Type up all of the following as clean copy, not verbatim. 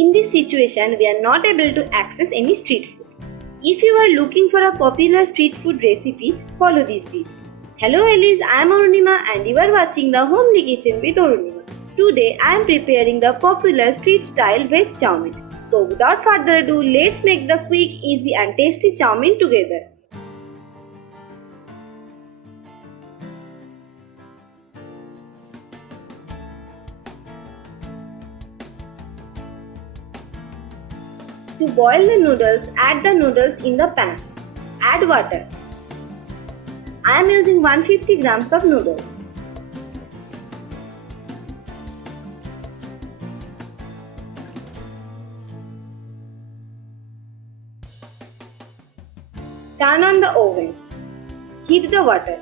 In this situation, we are not able to access any street food. If you are looking for a popular street food recipe, follow this video. Hello Elise, I am Arunima and you are watching the Homely Kitchen with Arunima. Today I am preparing the popular street style veg chowmein. So without further ado, let's make the quick, easy and tasty chowmein together. To boil the noodles, add the noodles in the pan. Add water. I am using 150 grams of noodles. Turn on the oven. Heat the water.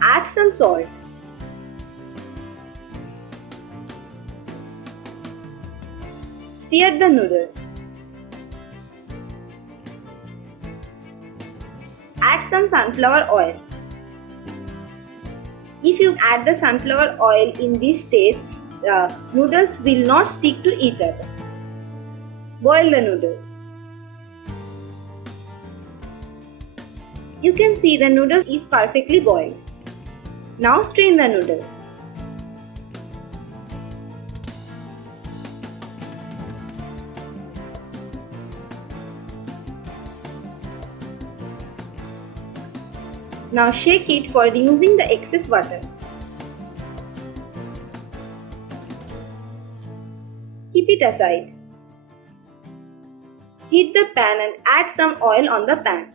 Add some salt. Stir the noodles. Add some sunflower oil. If you add the sunflower oil in this stage, the noodles will not stick to each other. Boil the noodles. You can see the noodles is perfectly boiled. Now strain the noodles. Now shake it for removing the excess water. Keep it aside. Heat the pan and add some oil on the pan.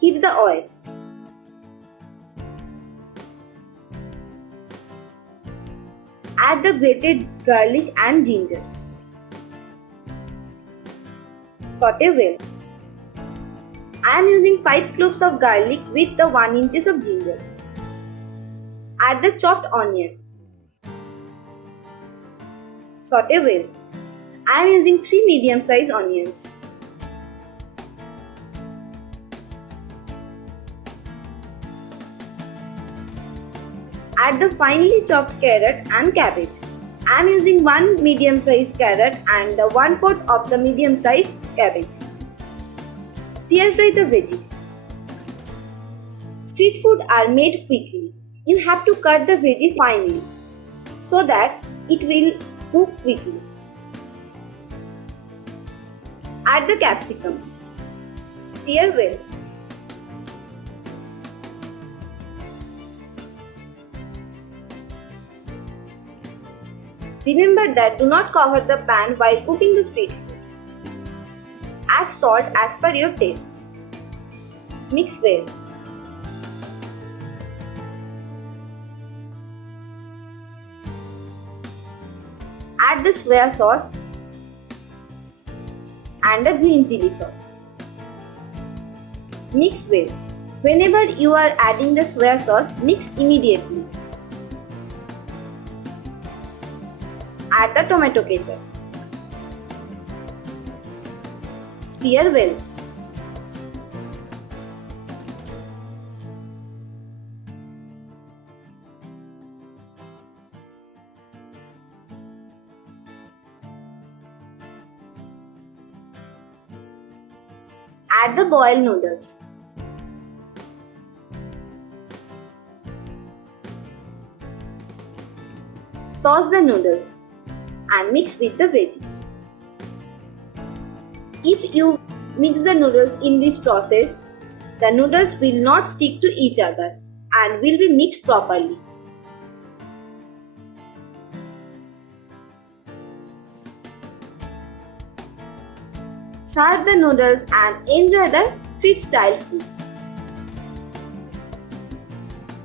Heat the oil. Add the grated garlic and ginger. Saute well. I am using 5 cloves of garlic with the 1 inch of ginger. Add the chopped onion. Saute well. I am using 3 medium-sized onions. Add the finely chopped carrot and cabbage. I am using 1 medium-sized carrot and 1/4 of the medium-sized cabbage. Stir fry the veggies. Street food are made quickly. You have to cut the veggies finely so that it will cook quickly. Add the capsicum. Stir well. Remember that do not cover the pan while cooking the street food. Add salt as per your taste. Mix well. Add the soya sauce and the green chilli sauce. Mix well. Whenever you are adding the soya sauce, mix immediately. Add the tomato ketchup. Stir well. Add the boiled noodles. Toss the noodles and mix with the veggies. If you mix the noodles in this process, the noodles will not stick to each other and will be mixed properly. Serve the noodles and enjoy the street style food.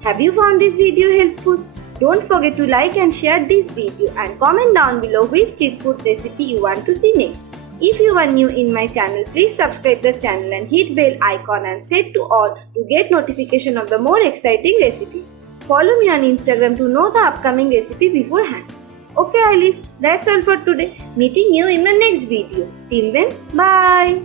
Have you found this video helpful? Don't forget to like and share this video and comment down below which street food recipe you want to see next. If you are new in my channel, please subscribe the channel and hit bell icon and set to all to get notification of the more exciting recipes. Follow me on Instagram to know the upcoming recipe beforehand. Okay Alice, that's all for today. Meeting you in the next video. Till then, bye.